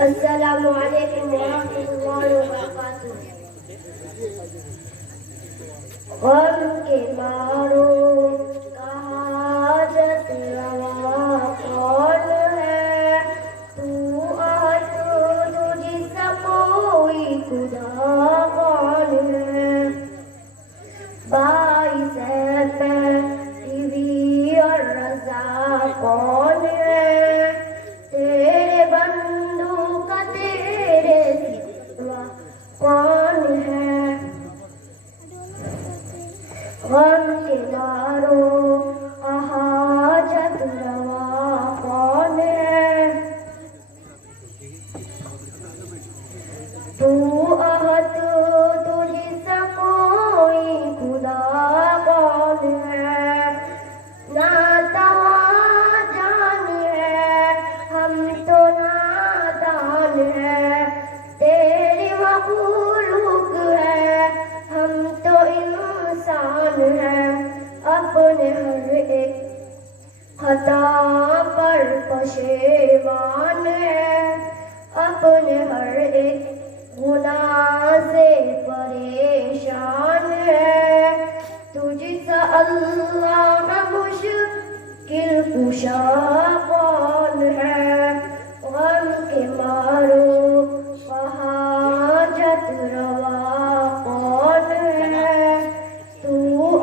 السلام علیکم ورحمۃ اللہ وبرکاتہ۔ غم کے مارو حاجت روا کون ہے، تو تجھ سا کوئی خدا کون ہے، باعث پیروی اور رضا کون ہے، تیرے بندوں کا تیرے سوا کون ہے، غم کے مارو حاجت روا کون ہے، تو احد تجھ سا کوئی خدا کون ہے، ناتواں جان ہے ہم تو نادان ہے، تیری مخلوق ہے ہم تو انسان ہے، اپنے ہر ایک خطا پر پشیمان ہے، اپنے ہر ایک گناہ سے پریشان ہے، تجھ سا اللہ مشکل کشا کون ہے، غم کے مارو حاجت روا کون ہے، تو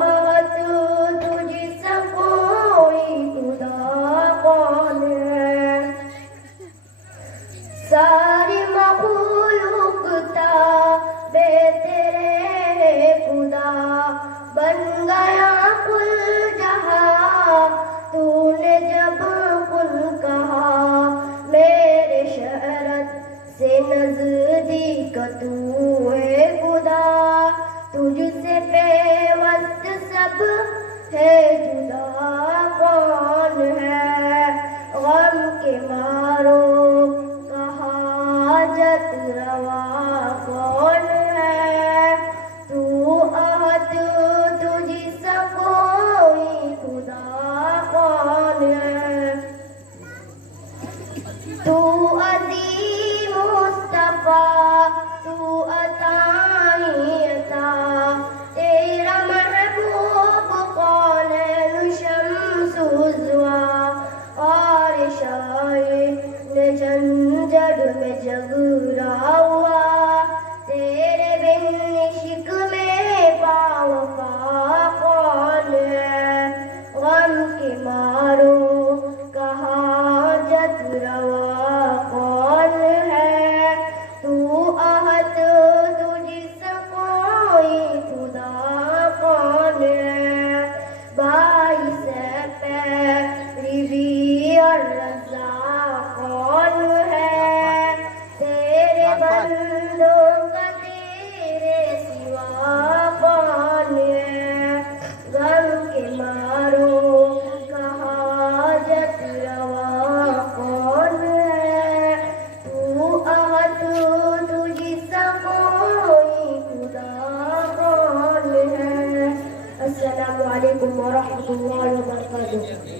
احد تجھ سا کوئی خدا کون ہے، ساری مخلوق تابع تیرے خدا بن گیا کل جہاں، تو نے جب کن کہا میرے شرط سے نزدیک تو ہے خدا، تجھ سے پیوست سب ہے جدا کون ہے، غم کے مارو حاجت روا کون ہے، تو احد تجھ سا کوئی خدا کون ہے، تو عظیم مصطفیٰ تو عطائی عطا، تیرا محبوب کونین شمس الضحیٰ، اور شاہد جنجڑ میں جگرا ہوا، تیرے بن عشق میں پاوفا کون ہے، غم کے مارو حاجت روا کون ہے، تو احد تجھ سا کوئی خدا کون ہے، باعث پیروی اور رضا کون ہے، تیرے بندوں کا تیرے سوا کون ہے، غم کے مارو حاجت روا کون ہے، تو احد تجھ سا کوئی خدا کون ہے۔ السلام علیکم ورحمۃ اللہ وبرکاتہ۔